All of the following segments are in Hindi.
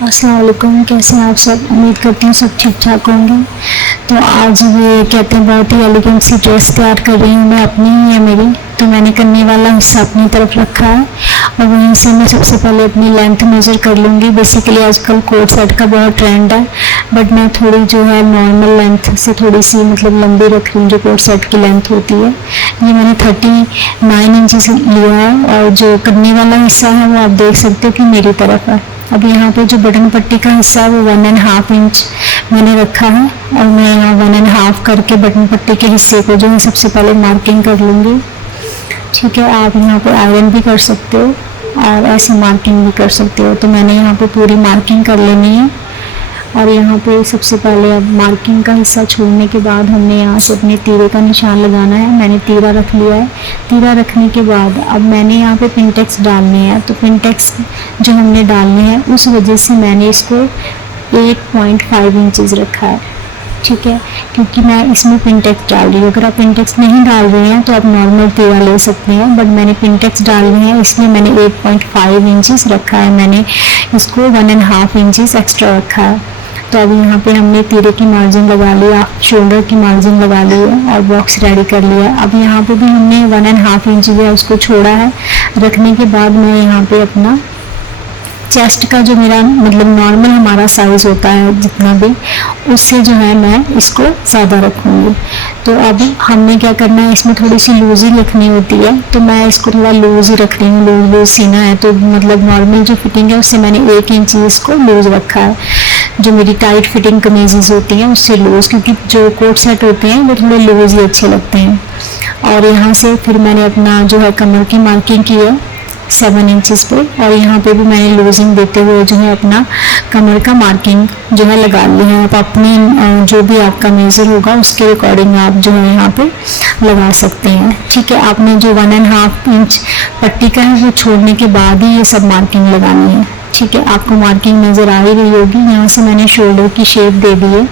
अस्सलाम वालेकुम, कैसे हैं आप सब। उम्मीद करती हूँ सब ठीक ठाक होंगे। तो आज ये कहते हैं बहुत ही एलिगेंट सी ड्रेस तैयार कर रही हूँ मैं, अपनी ही है मेरी। तो मैंने करने वाला हिस्सा अपनी तरफ रखा है और वहीं से मैं सबसे पहले अपनी लेंथ मेजर कर लूँगी। बेसिकली आजकल कोट सेट का बहुत ट्रेंड है, बट मैं थोड़ी जो है नॉर्मल लेंथ से थोड़ी सी मतलब लंबी रख रही हूँ, जो कोट सेट की लेंथ होती है। ये मैंने 39 इंचेस लिया है और जो करने वाला हिस्सा है वो आप देख सकते हो कि मेरी तरफ है। अब यहाँ पे जो बटन पट्टी का हिस्सा है वो 1.5 इंच मैंने रखा है और मैं यहाँ 1.5 करके बटन पट्टी के हिस्से को जो है सबसे पहले मार्किंग कर लूँगी। ठीक है, आप यहाँ पे आयरन भी कर सकते हो और ऐसे मार्किंग भी कर सकते हो। तो मैंने यहाँ पे पूरी मार्किंग कर लेनी है और यहाँ पे सबसे पहले अब मार्किंग का हिस्सा छोड़ने के बाद हमने यहाँ से अपने तीरे का निशान लगाना है। मैंने तीरा रख लिया है। तीरा रखने के बाद अब मैंने यहाँ पे पिनटेक्स डालने हैं। तो पिनटेक्स जो हमने डालने हैं उस वजह से मैंने इसको 1.5 इंचेस रखा है। ठीक है, क्योंकि मैं इसमें पिनटेक्स डाल रही हूँ। अगर आप पिनटेक्स नहीं डाल रहे हैं तो आप नॉर्मल तीरा ले सकते हैं, बट मैंने पिनटेक्स डालनी है इसलिए मैंने 1.5 इंचेस रखा है। मैंने इसको 1.5 इंचेस एक्स्ट्रा रखा है। तो अभी यहाँ पे हमने तीरे की मार्जिन लगा लिया, शोल्डर की मार्जिन लगा ली है और बॉक्स रेडी कर लिया। अब यहाँ पे भी हमने 1.5 इंच जो है उसको छोड़ा है। रखने के बाद मैं यहाँ पे अपना चेस्ट का जो मेरा मतलब नॉर्मल हमारा साइज़ होता है जितना भी, उससे जो है मैं इसको ज़्यादा रखूँगी। तो अब हमने क्या करना है, इसमें थोड़ी सी लूज ही रखनी होती है, तो मैं इसको थोड़ा लूज ही रख रही हूँ। लूज लूज सीना है तो मतलब नॉर्मल जो फिटिंग है उससे मैंने 1 इंच इसको लूज रखा है। जो मेरी टाइट फिटिंग कमीज़ होती हैं उससे लूज़, क्योंकि जो कोट सेट होते हैं वो थोड़े लूज ही अच्छे लगते हैं। और यहाँ से फिर मैंने अपना जो है कमर की मार्किंग की है 7 इंचेस पे और यहाँ पे भी मैंने लूजिंग देते हुए जो है अपना कमर का मार्किंग जो है लगा लिया है। आप अपनी जो भी आपका मेजर होगा उसके अकॉर्डिंग आप जो है यहाँ पे लगा सकते हैं। ठीक है, आपने जो 1.5 इंच पट्टी का है वो छोड़ने के बाद ही ये सब मार्किंग लगानी है। ठीक है, आपको मार्किंग नज़र आ ही रही होगी। यहाँ से मैंने शोल्डर की शेप दे दी है।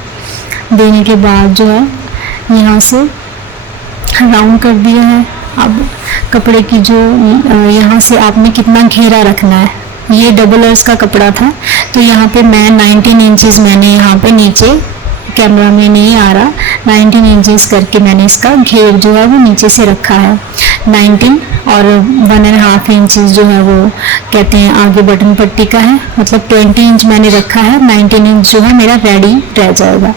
देने के बाद जो है यहाँ से राउंड कर दिया है। अब कपड़े की जो यहाँ से आपने कितना घेरा रखना है, ये डबल अर्स का कपड़ा था तो यहाँ पे मैं 19 इंचेस मैंने यहाँ पे नीचे कैमरा में नहीं आ रहा 19 इंचेस करके मैंने इसका घेर जो है वो नीचे से रखा है 19 और 1.5 इंचेस जो है वो कहते हैं आगे बटन पट्टी का है, मतलब 20 इंच मैंने रखा है। 19 इंच जो है मेरा रेडी रह जाएगा।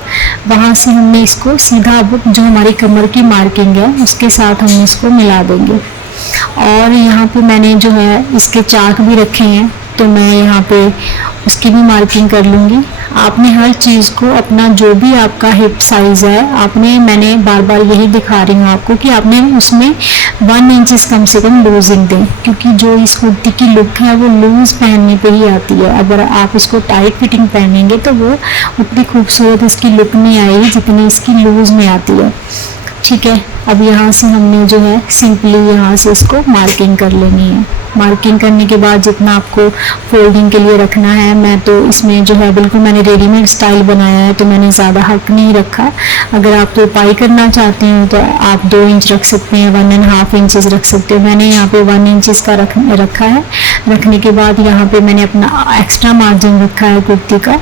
वहाँ से हमने इसको सीधा अब जो हमारी कमर की मार्किंग है उसके साथ हम इसको मिला देंगे। और यहाँ पे मैंने जो है इसके चाक भी रखे हैं तो मैं यहाँ पे उसकी भी मार्किंग कर लूँगी। आपने हर चीज़ को अपना जो भी आपका हिप साइज़ है आपने, मैंने बार बार यही दिखा रही हूँ आपको कि आपने उसमें 1 इंचेस कम से कम लूजिंग दें, क्योंकि जो इस कुर्ती की लुक है वो लूज़ पहनने पे ही आती है। अगर आप इसको टाइट फिटिंग पहनेंगे तो वो उतनी खूबसूरत इसकी लुक नहीं आएगी जितनी इसकी लूज़ में आती है। ठीक है, अब यहाँ से हमने जो है सिंपली यहाँ से इसको मार्किंग कर लेनी है। मार्किंग करने के बाद जितना आपको फोल्डिंग के लिए रखना है, मैं तो इसमें जो है बिल्कुल मैंने रेडीमेड स्टाइल बनाया है तो मैंने ज़्यादा हक नहीं रखा। अगर आप तुरपाई करना चाहते हो तो आप 2 इंच रख सकते हैं, 1.5 इंचेस रख सकते हो। मैंने यहाँ पे 1 इंचेस का रखा है। रखने के बाद यहाँ पे मैंने अपना एक्स्ट्रा मार्जिन रखा है कुर्ती का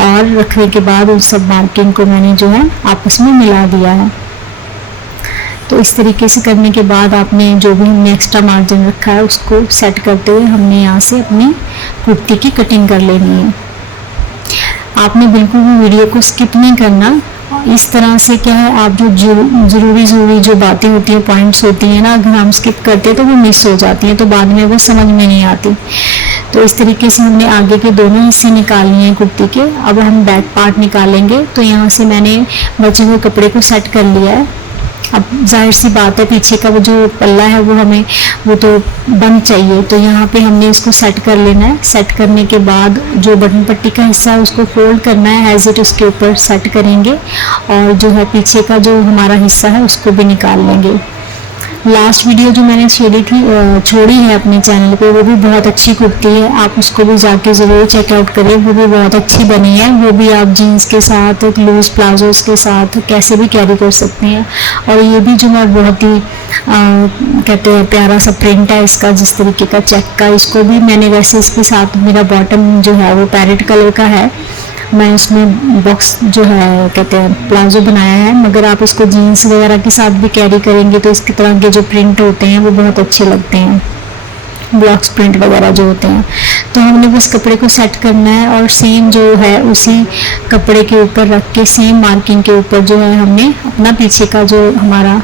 और रखने के बाद उन सब मार्किंग को मैंने जो है आपस में मिला दिया है। तो इस तरीके से करने के बाद आपने जो भी हमने एक्स्ट्रा मार्जिन रखा है उसको सेट करते हुए हमने यहाँ से अपनी कुर्ती की कटिंग कर लेनी है। आपने बिल्कुल भी वीडियो को स्किप नहीं करना। इस तरह से क्या है, आप जो ज़रूरी जो बातें होती हैं, पॉइंट्स होती हैं ना, अगर हम स्किप करते हैं तो वो मिस हो जाती हैं, तो बाद में वो समझ में नहीं आती। तो इस तरीके से हमने आगे के दोनों हिस्से निकाल लिए हैं कुर्ती के। अब हम बैक पार्ट निकालेंगे। तो यहाँ से मैंने बचे हुए कपड़े को सेट कर लिया है। अब जाहिर सी बात है पीछे का वो जो पल्ला है वो हमें वो तो बंद चाहिए, तो यहाँ पे हमने इसको सेट कर लेना है। सेट करने के बाद जो बटन पट्टी का हिस्सा है उसको फोल्ड करना है, एज इट उसके ऊपर सेट करेंगे और जो है पीछे का जो हमारा हिस्सा है उसको भी निकाल लेंगे। लास्ट वीडियो जो मैंने छोड़ी है अपने चैनल पे, वो भी बहुत अच्छी कुर्ती है, आप उसको भी जाके ज़रूर चेकआउट करें, वो भी बहुत अच्छी बनी है। वो भी आप जीन्स के साथ, लूज प्लाजोस के साथ कैसे भी कैरी कर सकते हैं। और ये भी जो है बहुत ही कहते हैं प्यारा सा प्रिंट है इसका, जिस तरीके का चेक का, इसको भी मैंने वैसे इसके साथ मेरा बॉटम जो है वो पैरेट कलर का है, मैं उसमें बॉक्स जो है कहते हैं प्लाजो बनाया है, मगर आप इसको जीन्स वगैरह के साथ भी कैरी करेंगे तो इसकी तरह के जो प्रिंट होते हैं वो बहुत अच्छे लगते हैं, ब्लॉक्स प्रिंट वगैरह जो होते हैं। तो हमने बस कपड़े को सेट करना है और सेम जो है उसी कपड़े के ऊपर रख के सेम मार्किंग के ऊपर जो है हमने अपना पीछे का जो हमारा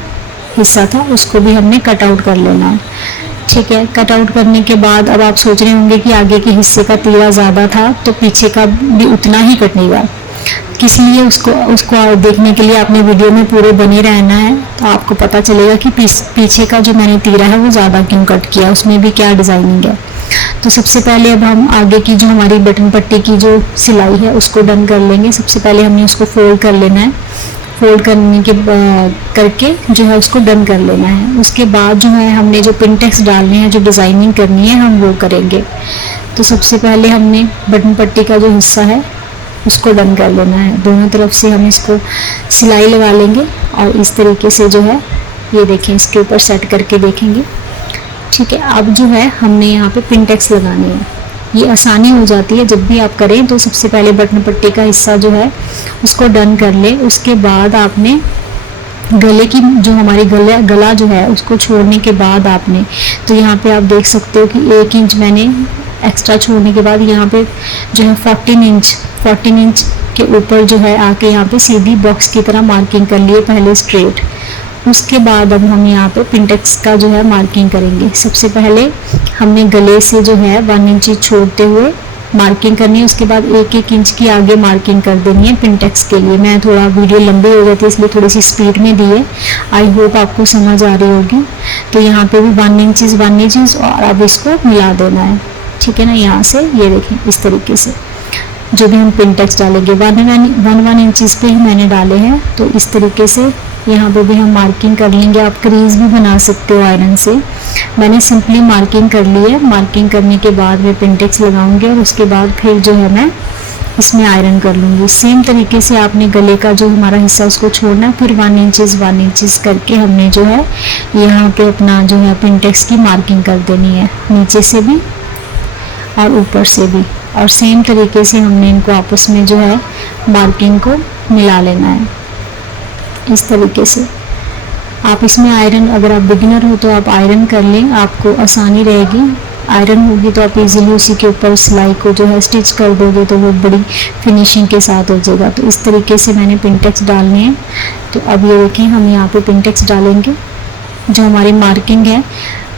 हिस्सा था उसको भी हमने कट आउट कर लेना है। ठीक है, कट आउट करने के बाद अब आप सोच रहे होंगे कि आगे के हिस्से का तीरा ज़्यादा था तो पीछे का भी उतना ही कटेगा, किस लिए उसको देखने के लिए आपने वीडियो में पूरे बने रहना है, तो आपको पता चलेगा कि पीछे का जो मैंने तीरा है वो ज़्यादा क्यों कट किया, उसमें भी क्या डिज़ाइनिंग है। तो सबसे पहले अब हम आगे की जो हमारी बटन पट्टी की जो सिलाई है उसको डन कर लेंगे। सबसे पहले हमने उसको फोल्ड कर लेना है, फोल्ड करने के करके जो है उसको डन कर लेना है। उसके बाद जो है हमने जो पिनटेक्स डालने हैं, जो डिज़ाइनिंग करनी है, हम वो करेंगे। तो सबसे पहले हमने बटन पट्टी का जो हिस्सा है उसको डन कर लेना है, दोनों तरफ से हम इसको सिलाई लगा लेंगे और इस तरीके से जो है ये देखें इसके ऊपर सेट करके देखेंगे। ठीक है, अब जो है हमने यहाँ पे पिनटेक्स लगानी है, ये आसानी हो जाती है जब भी आप करें। तो सबसे पहले बटन पट्टी का हिस्सा जो है उसको डन कर ले, उसके बाद आपने गले की जो हमारी गला जो है उसको छोड़ने के बाद आपने, तो यहाँ पे आप देख सकते हो कि 1 इंच मैंने एक्स्ट्रा छोड़ने के बाद यहाँ पे जो है 14 इंच के ऊपर जो है आके यहाँ पे सीधी बॉक्स की तरह मार्किंग कर लिए पहले स्ट्रेट। उसके बाद अब हम यहाँ पे पिनटेक्स का जो है मार्किंग करेंगे। सबसे पहले हमने गले से जो है 1 इंच छोड़ते हुए मार्किंग करनी है, उसके बाद 1-1 इंच की आगे मार्किंग कर देनी है पिनटेक्स के लिए। मैं थोड़ा वीडियो लंबी हो जाती है इसलिए थोड़ी सी स्पीड में दी है, आई होप आपको समझ आ रही होगी। तो यहाँ पे भी 1 इंच और अब इसको मिला देना है। ठीक है ना, यहाँ से ये देखें इस तरीके से जो भी हम पिनटेक्स डालेंगे 1 इंचेस पे ही मैंने डाले हैं। तो इस तरीके से यहाँ पे भी हम मार्किंग कर लेंगे। आप क्रीज भी बना सकते हो आयरन से, मैंने सिंपली मार्किंग कर ली है। मार्किंग करने के बाद मैं पिनटेक्स लगाऊंगी और उसके बाद फिर जो है मैं इसमें आयरन कर लूँगी। सेम तरीके से आपने गले का जो हमारा हिस्सा उसको छोड़ना है, फिर 1 इंचेस करके हमने जो है यहाँ पे अपना जो है पिनटेक्स की मार्किंग कर देनी है, नीचे से भी और ऊपर से भी। और सेम तरीके से हमने इनको आपस में जो है मार्किंग को मिला लेना है इस तरीके से। आप इसमें आयरन, अगर आप बिगिनर हो तो आप आयरन कर लें, आपको आसानी रहेगी। आयरन होगी तो आप इजीली उसी के ऊपर सिलाई को जो है स्टिच कर दोगे तो वो बड़ी फिनिशिंग के साथ हो जाएगा। तो इस तरीके से मैंने पिनटेक्स डालने हैं। तो अब ये देखें हम यहाँ पे पिनटेक्स डालेंगे, जो हमारी मार्किंग है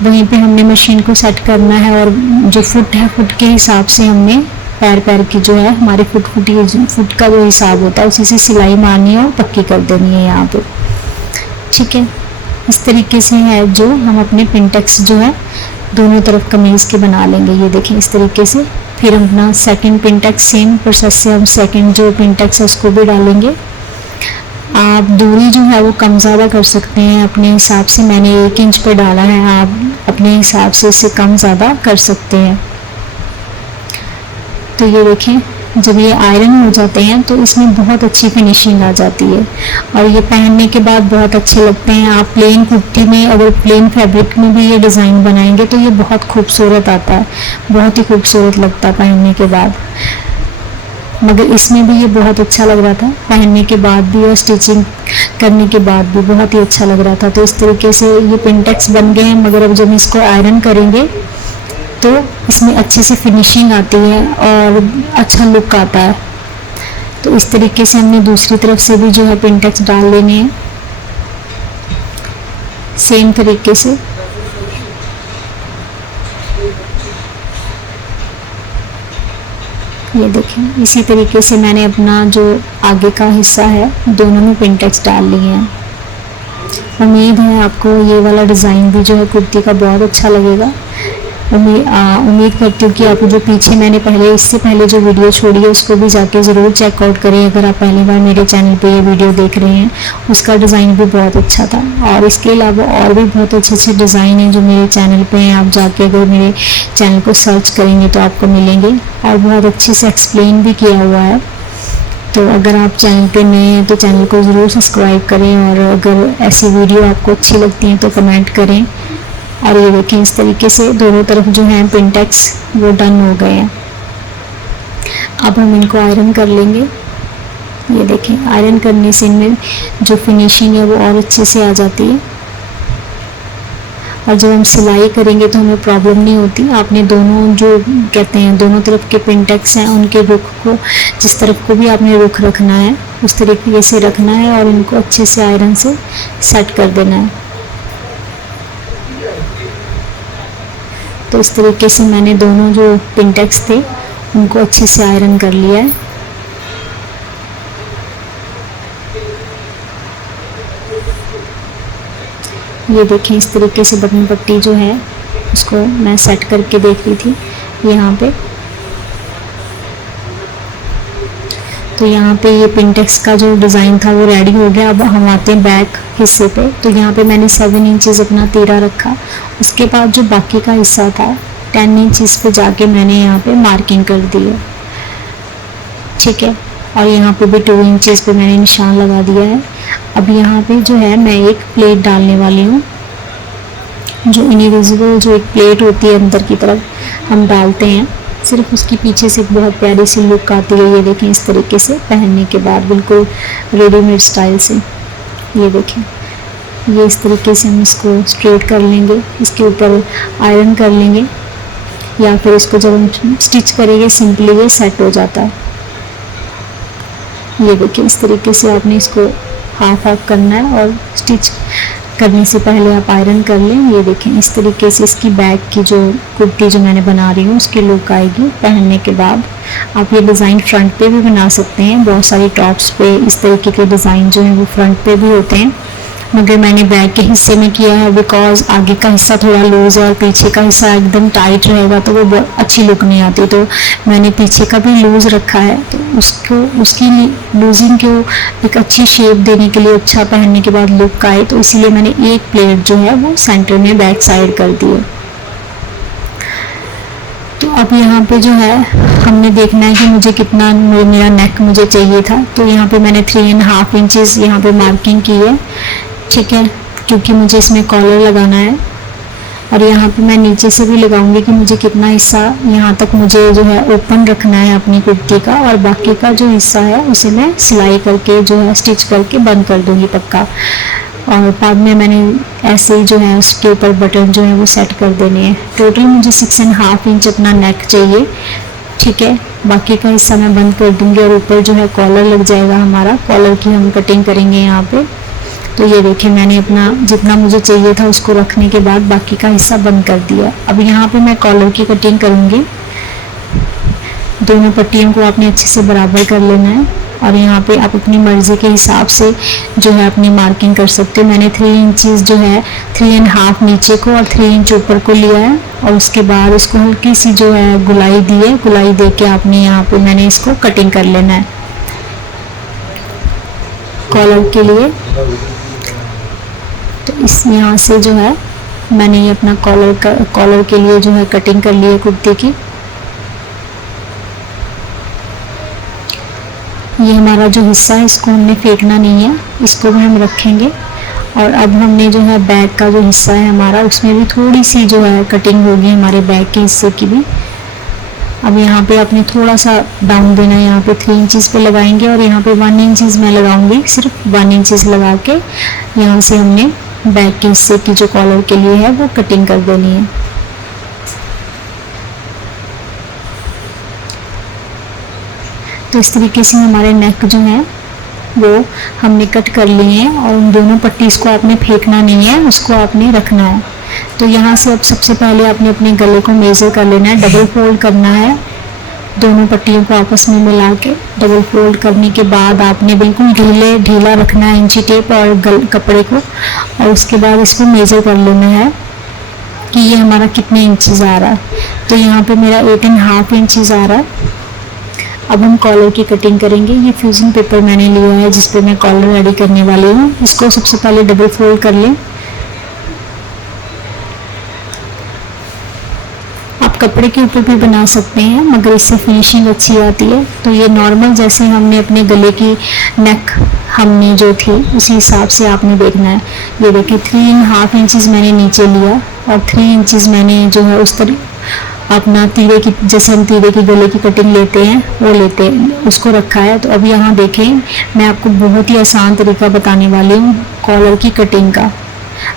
वहीं पे हमने मशीन को सेट करना है और जो फुट है फुट के हिसाब से हमने पैर की जो है हमारी फुट का जो हिसाब होता है उसी से सिलाई मारनी है और पक्की कर देनी है यहाँ पे। ठीक है, इस तरीके से है जो हम अपने पिनटेक्स जो है दोनों तरफ कमीज के बना लेंगे। ये देखें इस तरीके से। फिर हम अपना सेकंड पिनटेक्स सेम प्रोसेस से हम सेकंड जो पिनटेक्स है उसको भी डालेंगे। आप दूरी जो है वो कम ज़्यादा कर सकते हैं अपने हिसाब से, मैंने 1 इंच पे डाला है, आप अपने हिसाब से इससे कम ज़्यादा कर सकते हैं। तो ये देखें जब ये आयरन हो जाते हैं तो इसमें बहुत अच्छी फिनिशिंग आ जाती है और ये पहनने के बाद बहुत अच्छे लगते हैं। आप प्लेन कुर्ती में अगर प्लेन फैब्रिक में भी ये डिज़ाइन बनाएंगे तो ये बहुत खूबसूरत आता है, बहुत ही खूबसूरत लगता है पहनने के बाद। मगर इसमें भी ये बहुत अच्छा लग रहा था पहनने के बाद भी और स्टिचिंग करने के बाद भी बहुत ही अच्छा लग रहा था। तो इस तरीके से ये पिनटेक्स बन गए हैं, मगर अब जब इसको आयरन करेंगे तो इसमें अच्छे से फिनिशिंग आती है और अच्छा लुक आता है। तो इस तरीके से हमने दूसरी तरफ से भी जो है पिनटेक्स डाल लेने हैं सेम तरीके से। ये देखें इसी तरीके से मैंने अपना जो आगे का हिस्सा है दोनों में पिनटेक्स डाल लिए हैं। उम्मीद है आपको ये वाला डिज़ाइन भी जो है कुर्ती का बहुत अच्छा लगेगा। उम्मीद करती हूँ कि आप जो पीछे मैंने इससे पहले जो वीडियो छोड़ी है उसको भी जाके ज़रूर चेकआउट करें। अगर आप पहली बार मेरे चैनल पे ये वीडियो देख रहे हैं, उसका डिज़ाइन भी बहुत अच्छा था। और इसके अलावा और भी बहुत अच्छे अच्छे डिज़ाइन हैं जो मेरे चैनल पे हैं। आप जाके अगर मेरे चैनल को सर्च करेंगे तो आपको मिलेंगे, और बहुत अच्छे से एक्सप्लेन भी किया हुआ है। तो अगर आप चैनल पे नए हैं तो चैनल को ज़रूर सब्सक्राइब करें, और अगर ऐसी वीडियो आपको अच्छी लगती है तो कमेंट करें। और ये देखें, इस तरीके से दोनों तरफ जो है पिनटेक्स वो डन हो गए हैं। अब हम इनको आयरन कर लेंगे। ये देखें, आयरन करने से इनमें जो फिनिशिंग है वो और अच्छे से आ जाती है, और जब हम सिलाई करेंगे तो हमें प्रॉब्लम नहीं होती। आपने दोनों जो कहते हैं दोनों तरफ के पिनटेक्स हैं उनके रुख को, जिस तरफ को भी आपने रुख रखना है उस तरीके से रखना है, और इनको अच्छे से आयरन से सेट कर देना है। तो इस तरीके से मैंने दोनों जो पिनटेक्स थे उनको अच्छे से आयरन कर लिया है। ये देखें, इस तरीके से बटन पट्टी जो है उसको मैं सेट करके देख रही थी यहाँ पे। तो यहाँ पे ये पिनटेक्स का जो डिज़ाइन था वो रेडी हो गया। अब हम आते हैं बैक हिस्से पे। तो यहाँ पे मैंने 7 इंचज़ अपना तीरा रखा। उसके बाद जो बाकी का हिस्सा था 10 इंचज़ पे जाके मैंने यहाँ पे मार्किंग कर दी है, ठीक है। और यहाँ पे भी 2 इंचज़ पे मैंने निशान लगा दिया है। अब यहाँ पे जो है मैं एक प्लेट डालने वाली हूँ, जो इनविजिबल जो एक प्लेट होती है अंदर की तरफ हम डालते हैं, सिर्फ उसकी पीछे से बहुत प्यारी सी लुक आती है। ये देखें, इस तरीके से पहनने के बाद बिल्कुल रेडीमेड स्टाइल से। ये देखें, ये इस तरीके से हम इसको स्ट्रेट कर लेंगे, इसके ऊपर आयरन कर लेंगे, या फिर इसको जब हम स्टिच करेंगे सिंपली ये सेट हो जाता है। ये देखिए, इस तरीके से आपने इसको हाफ करना है, और स्टिच करने से पहले आप आयरन कर लें। ये देखें, इस तरीके से इसकी बैक की जो कुर्ती जो मैंने बना रही हूँ उसकी लुक आएगी पहनने के बाद। आप ये डिज़ाइन फ्रंट पे भी बना सकते हैं। बहुत सारी टॉप्स पे इस तरीके के डिज़ाइन जो है वो फ्रंट पे भी होते हैं, मगर मैंने बैक के हिस्से में किया है बिकॉज आगे का हिस्सा थोड़ा लूज़ है और पीछे का हिस्सा एकदम टाइट रहेगा तो वो बहुत अच्छी लुक नहीं आती। तो मैंने पीछे का भी लूज़ रखा है, तो उसकी लूजिंग को एक अच्छी शेप देने के लिए, अच्छा पहनने के बाद लुक आए, तो इसलिए मैंने एक प्लेट जो है वो सेंटर में बैक साइड कर दी है। तो अब यहाँ पे जो है हमने देखना है कि मुझे कितना मेरा नेक मुझे चाहिए था। तो यहाँ पे मैंने 3.5 इंचज़ यहाँ पे मार्किंग की है, ठीक है, क्योंकि मुझे इसमें कॉलर लगाना है। और यहाँ पे मैं नीचे से भी लगाऊंगी कि मुझे कितना हिस्सा यहाँ तक मुझे जो है ओपन रखना है अपनी कुर्ती का, और बाकी का जो हिस्सा है उसे मैं सिलाई करके जो है स्टिच करके बंद कर दूंगी पक्का। और बाद में मैंने ऐसे ही जो है उसके ऊपर बटन जो है वो सेट कर देने हैं। टोटल मुझे 6.5 इंच अपना नेक चाहिए, ठीक है। बाकी का हिस्सा मैं बंद कर दूंगी, और ऊपर जो है कॉलर लग जाएगा हमारा, कॉलर की हम कटिंग करेंगे यहाँ पे। तो ये देखिए, मैंने अपना जितना मुझे चाहिए था उसको रखने के बाद बाकी का हिस्सा बंद कर दिया। अब यहाँ पे मैं कॉलर की कटिंग करूँगी। दोनों पट्टियों को आपने अच्छे से बराबर कर लेना है, और यहाँ पे आप अपनी मर्ज़ी के हिसाब से जो है अपनी मार्किंग कर सकते हो। मैंने 3 इंचज़ जो है 3.5 नीचे को और 3 इंच ऊपर को लिया है, और उसके बाद उसको हल्की सी जो है गुलाई दी है। गुलाई दे के आपने यहाँ पे मैंने इसको कटिंग कर लेना है कॉलर के लिए। तो इस यहाँ से जो है मैंने ये अपना कॉलर के लिए जो है कटिंग कर ली है कुर्ती की। ये हमारा जो हिस्सा है इसको हमने फेंकना नहीं है, इसको भी हम रखेंगे। और अब हमने जो है बैक का जो हिस्सा है हमारा, उसमें भी थोड़ी सी जो है कटिंग होगी हमारे बैक के हिस्से की भी। अब यहाँ पे आपने थोड़ा सा डाउन देना है, यहाँ पे 3 इंचज़ पे लगाएंगे, और यहाँ पे 1 इंचज़ मैं लगाऊंगी, सिर्फ 1 इंचज़ लगा के यहाँ से हमने बैक के हिस्से की जो कॉलर के लिए है वो कटिंग कर देनी है। तो इस तरीके से हमारे नेक जो है वो हमने कट कर लिए हैं, और उन दोनों पट्टीज को आपने फेंकना नहीं है, उसको आपने रखना है। तो यहाँ से अब सबसे पहले आपने अपने गले को मेज़र कर लेना है, डबल फोल्ड करना है, दोनों पट्टियों को आपस में मिला के डबल फोल्ड करने के बाद आपने बिल्कुल ढीला रखना है इंची टेप और कपड़े को, और उसके बाद इसको मेज़र कर लेना है। कि ये हमारा कितने इंचेस आ रहा है। तो यहाँ पे मेरा 8.5 इंचेस आ रहा है। अब हम कॉलर की कटिंग करेंगे। ये फ्यूजिंग पेपर मैंने लिया है जिस पे मैं कॉलर रेडी करने वाली हूँ। इसको सबसे पहले डबल फोल्ड कर लें। आप कपड़े के ऊपर भी बना सकते हैं मगर इससे फिनिशिंग अच्छी आती है। तो ये नॉर्मल जैसे हमने अपने गले की नेक हमने जो थी उसी हिसाब से आपने देखना है। ये देखिए 3.5 इंचेस मैंने नीचे लिया और 3 इंचेस मैंने जो है उस तरह अपना तीरे की, जैसे हम तीरे की गले की कटिंग लेते हैं वो लेते हैं, उसको रखा है। तो अब यहाँ देखें मैं आपको बहुत ही आसान तरीका बताने वाली हूँ कॉलर की कटिंग का।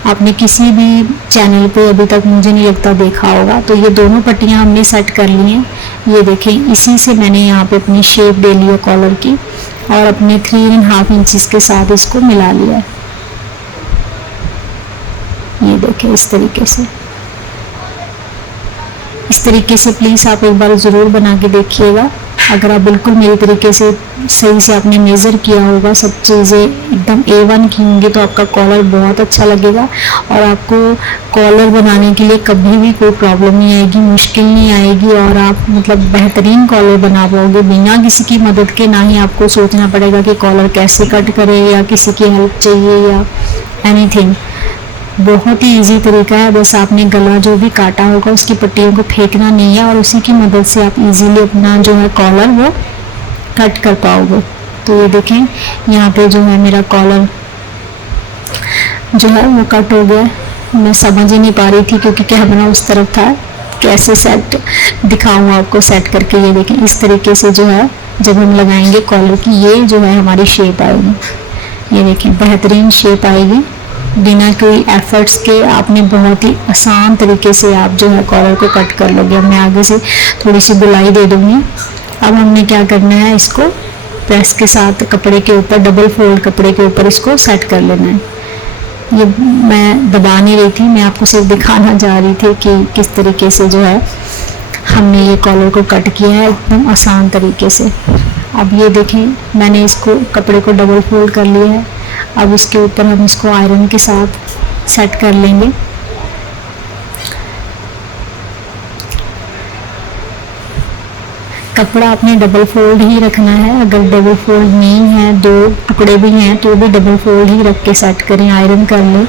आपने किसी भी चैनल पे अभी तक मुझे नहीं लगता देखा होगा। तो ये दोनों पट्टियाँ हमने सेट कर ली हैं। ये देखें इसी से मैंने यहाँ पे अपनी शेप दे ली है कॉलर की और अपने 3.5 इंचेस के साथ इसको मिला लिया है। ये देखें इस तरीके से प्लीज़ आप एक बार ज़रूर बना के देखिएगा। अगर आप बिल्कुल मेरे तरीके से सही से आपने मेज़र किया होगा, सब चीज़ें एकदम A1 की होंगी तो आपका कॉलर बहुत अच्छा लगेगा और आपको कॉलर बनाने के लिए कभी भी कोई प्रॉब्लम नहीं आएगी, मुश्किल नहीं आएगी और आप मतलब बेहतरीन कॉलर बना पाओगे बिना किसी की मदद के। ना ही आपको सोचना पड़ेगा कि कॉलर कैसे कट करें या किसी की हेल्प चाहिए या एनीथिंग। बहुत ही इजी तरीका है। बस आपने गला जो भी काटा होगा उसकी पट्टियों को फेंकना नहीं है और उसी की मदद से आप इजीली अपना जो है कॉलर वो कट कर पाओगे। तो ये देखें यहाँ पे जो है मेरा कॉलर जो है वो कट हो गया। मैं समझ ही नहीं पा रही थी क्योंकि कैमरा उस तरफ था। कैसे सेट दिखाऊँ आपको सेट करके। ये देखें इस तरीके से जो है जब हम लगाएंगे कॉलर की ये जो है हमारी शेप आएगी। ये देखें बेहतरीन शेप आएगी बिना कोई एफर्ट्स के। आपने बहुत ही आसान तरीके से आप जो है कॉलर को कट कर लोगे। अब मैं आगे से थोड़ी सी गोलाई दे दूँगी। अब हमने क्या करना है, इसको प्रेस के साथ कपड़े के ऊपर डबल फोल्ड कपड़े के ऊपर इसको सेट कर लेना है। ये मैं दबा नहीं रही थी, मैं आपको सिर्फ दिखाना चाह रही थी कि किस तरीके से जो है हमने ये कॉलर को कट किया है एकदम आसान तरीके से। अब ये देखें मैंने इसको कपड़े को डबल फोल्ड कर लिया है। अब इसके ऊपर हम इसको आयरन के साथ सेट कर लेंगे। कपड़ा आपने डबल फोल्ड ही रखना है। अगर डबल फोल्ड नहीं है, दो टुकड़े भी हैं तो भी डबल फोल्ड ही रख के सेट करें। आयरन कर लें,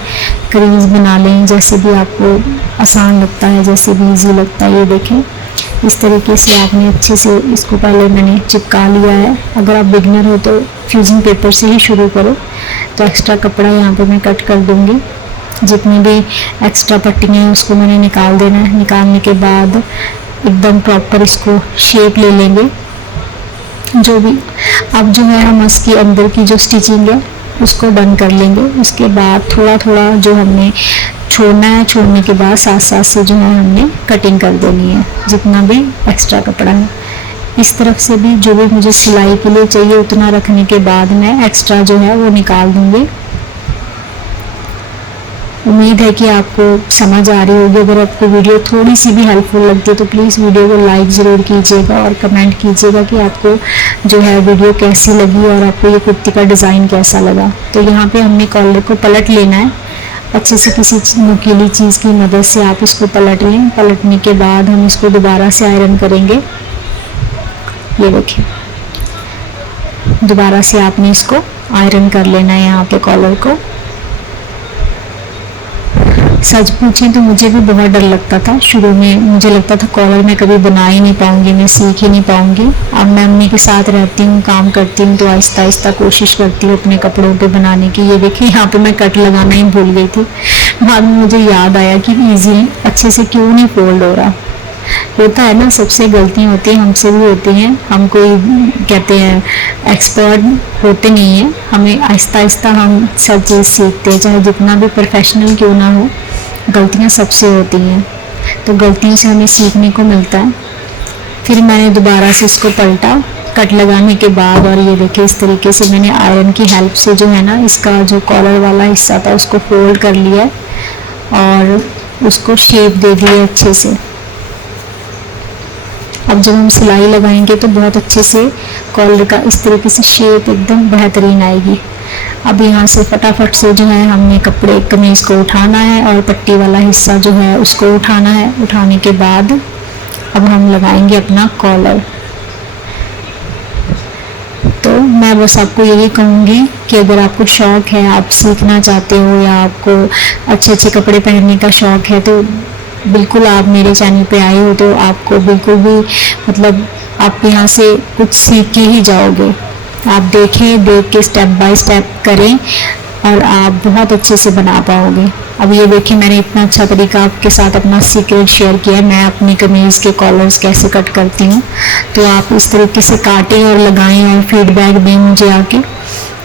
क्रीज बना लें, जैसे भी आपको आसान लगता है, जैसे भी इजी लगता है। ये देखें इस तरीके से आपने अच्छे से इसको पहले मैंने चिपका लिया है। अगर आप बिगनर हो तो फ्यूजिंग पेपर से ही शुरू करो। तो एक्स्ट्रा कपड़ा यहाँ पे मैं कट कर दूँगी। जितनी भी एक्स्ट्रा पट्टियाँ हैं उसको मैंने निकाल देना है। निकालने के बाद एकदम प्रॉपर इसको शेप ले लेंगे। जो भी अब जो है हम इसके अंदर की जो स्टिचिंग है उसको डन कर लेंगे। उसके बाद थोड़ा थोड़ा जो हमने छोड़ना है, छोड़ने के बाद साथ साथ से जो है हमने कटिंग कर देनी है जितना भी एक्स्ट्रा कपड़ा है। इस तरफ से भी जो भी मुझे सिलाई के लिए चाहिए उतना रखने के बाद मैं एक्स्ट्रा जो है वो निकाल दूंगी। उम्मीद है कि आपको समझ आ रही होगी। अगर आपको वीडियो थोड़ी सी भी हेल्पफुल लगती है तो प्लीज़ वीडियो को लाइक ज़रूर कीजिएगा और कमेंट कीजिएगा कि आपको जो है वीडियो कैसी लगी और आपको ये कुर्ती का डिज़ाइन कैसा लगा। तो यहाँ पे हमने कॉलर को पलट लेना है अच्छे से। किसी नुकीली चीज़ की मदद से आप इसको पलट लें। पलटने के बाद हम इसको दोबारा से आयरन करेंगे। ये देखिए दोबारा से आपने इसको आयरन कर लेना है यहाँ पे कॉलर को। सच पूछें तो मुझे भी बहुत डर लगता था शुरू में। मुझे लगता था कॉलर मैं कभी बना ही नहीं पाऊंगी, मैं सीख ही नहीं पाऊंगी। अब मैं अम्मी के साथ रहती हूँ, काम करती हूँ तो आहिस्ता आहिस्ता कोशिश करती हूँ अपने कपड़ों पे बनाने की। ये देखिए यहाँ पे मैं कट लगाना ही भूल गई थी। बाद में मुझे याद आया कि ईजी अच्छे से क्यों नहीं फोल्ड हो रहा। होता है ना, सबसे गलतियाँ होती हैं, हमसे भी होती हैं। हम कोई कहते हैं एक्सपर्ट होते नहीं हैं। हमें आहिस्ता आहिस्ता हम सब चीज़ सीखते हैं, चाहे जितना भी प्रोफेशनल क्यों ना हो। गलतियाँ सबसे होती हैं तो गलतियों से हमें सीखने को मिलता है। फिर मैंने दोबारा से इसको पलटा कट लगाने के बाद और ये देखिए इस तरीके से मैंने आयरन की हेल्प से जो है ना इसका जो कॉलर वाला हिस्सा था उसको फोल्ड कर लिया और उसको शेप दे दी है अच्छे से। अब जब हम सिलाई लगाएंगे तो बहुत अच्छे से कॉलर का इस तरीके से शेप एकदम बेहतरीन आएगी। अब यहाँ से फटाफट से जो है हमने कपड़े कमीज़ को उठाना है और पट्टी वाला हिस्सा जो है उसको उठाना है। उठाने के बाद अब हम लगाएंगे अपना कॉलर। तो मैं बस आपको यही कहूँगी कि अगर आपको शौक़ है, आप सीखना चाहते हो या आपको अच्छे अच्छे कपड़े पहनने का शौक़ है, तो बिल्कुल आप मेरे चैनल पे आए हो तो आपको बिल्कुल भी मतलब आप यहाँ से कुछ सीख के ही जाओगे। आप देखें, देख के स्टेप बाय स्टेप करें और आप बहुत अच्छे से बना पाओगे। अब ये देखिए, मैंने इतना अच्छा तरीका आपके साथ अपना सीक्रेट शेयर किया है, मैं अपनी कमीज़ के कॉलर्स कैसे कट करती हूँ। तो आप इस तरीके से काटें और लगाएं और फीडबैक दें मुझे आके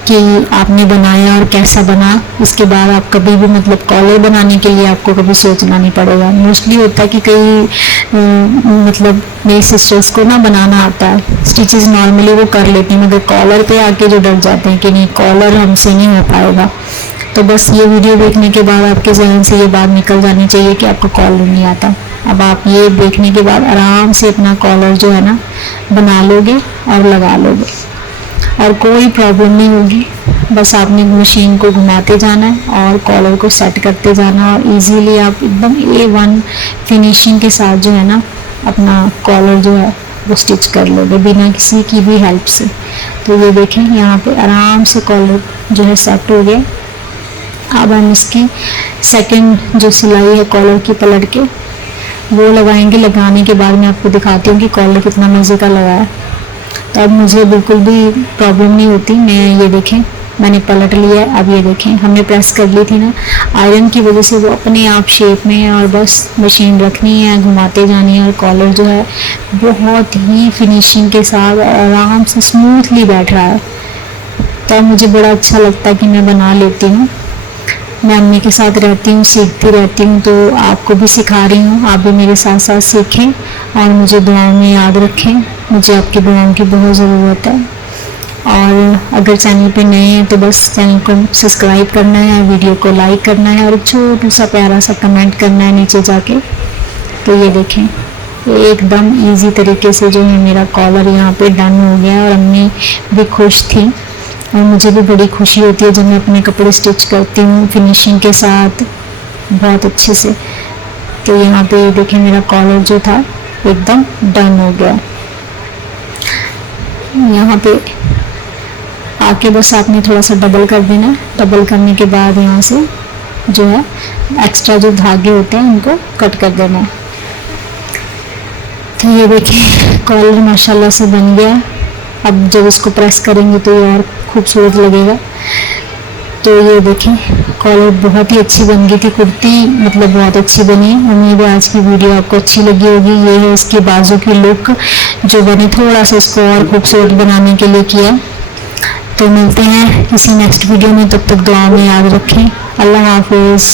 कि आपने बनाया और कैसा बना। इसके बाद आप कभी भी मतलब कॉलर बनाने के लिए आपको कभी सोचना नहीं पड़ेगा। मोस्टली होता है कि कई मतलब मेरी सिस्टर्स को ना बनाना आता है, स्टिचेस नॉर्मली वो कर लेती हैं, मगर कॉलर पे आके जो डर जाते हैं कि नहीं कॉलर हमसे नहीं हो पाएगा। तो बस ये वीडियो देखने के बाद आपके जहन से ये बात निकल जानी चाहिए कि आपको कॉलर नहीं आता। अब आप ये देखने के बाद आराम से अपना कॉलर जो है ना बना लोगे और लगा लोगे और कोई प्रॉब्लम नहीं होगी। बस आपने मशीन को घुमाते जाना है और कॉलर को सेट करते जाना और इजीली आप एकदम A1 फिनिशिंग के साथ जो है ना अपना कॉलर जो है वो स्टिच कर लोगे बिना किसी की भी हेल्प से। तो ये देखें, यहाँ पे आराम से कॉलर जो है सेट हो गया। अब हम इसकी सेकंड जो सिलाई है कॉलर की पलट के वो लगाएंगे। लगाने के बाद मैं आपको दिखाती हूँ कि कॉलर कितना मज़े का लगा है। तो अब मुझे बिल्कुल भी प्रॉब्लम नहीं होती। मैं ये देखें, मैंने पलट लिया है। अब ये देखें, हमने प्रेस कर ली थी ना आयरन की वजह से, वो अपने आप शेप में है और बस मशीन रखनी है, घुमाते जानी है और कॉलर जो है बहुत ही फिनिशिंग के साथ आराम से स्मूथली बैठ रहा है। तो अब मुझे बड़ा अच्छा लगता है कि मैं बना लेती हूँ। मैं अम्मी के साथ रहती हूँ, सीखती रहती हूँ, तो आपको भी सिखा रही हूँ। आप भी मेरे साथ साथ सीखें और मुझे दुआओं में याद रखें। मुझे आपकी दुआओं की बहुत ज़रूरत है। और अगर चैनल पे नए हैं तो बस चैनल को सब्सक्राइब करना है, वीडियो को लाइक करना है और एक छोटा सा प्यारा सा कमेंट करना है नीचे जाके। तो ये देखें, एकदम इजी तरीके से जो है मेरा कॉलर यहाँ पे डन हो गया और अम्मी भी खुश थी और मुझे भी बड़ी खुशी होती है जब मैं अपने कपड़े स्टिच करती हूँ फिनिशिंग के साथ बहुत अच्छे से। तो यहाँ पे देखें, मेरा कॉलर जो था एकदम डन हो गया। यहाँ पे आके बस आपने थोड़ा सा डबल कर देना है। डबल करने के बाद यहाँ से जो है एक्स्ट्रा जो धागे होते हैं उनको कट कर देना है। तो ये देखिए, कॉलर माशाल्लाह से बन गया। अब जब इसको प्रेस करेंगे तो ये और खूबसूरत लगेगा। तो ये देखें, कॉलर बहुत ही अच्छी बन गई थी, कुर्ती मतलब बहुत अच्छी बनी। उम्मीद है आज की वीडियो आपको अच्छी लगी होगी। ये है इसके बाजू की लुक जो मैंने थोड़ा सा इसको और खूबसूरत बनाने के लिए किया। तो मिलते हैं किसी नेक्स्ट वीडियो में, तब तक दुआ में याद रखें। अल्लाह हाफिज़।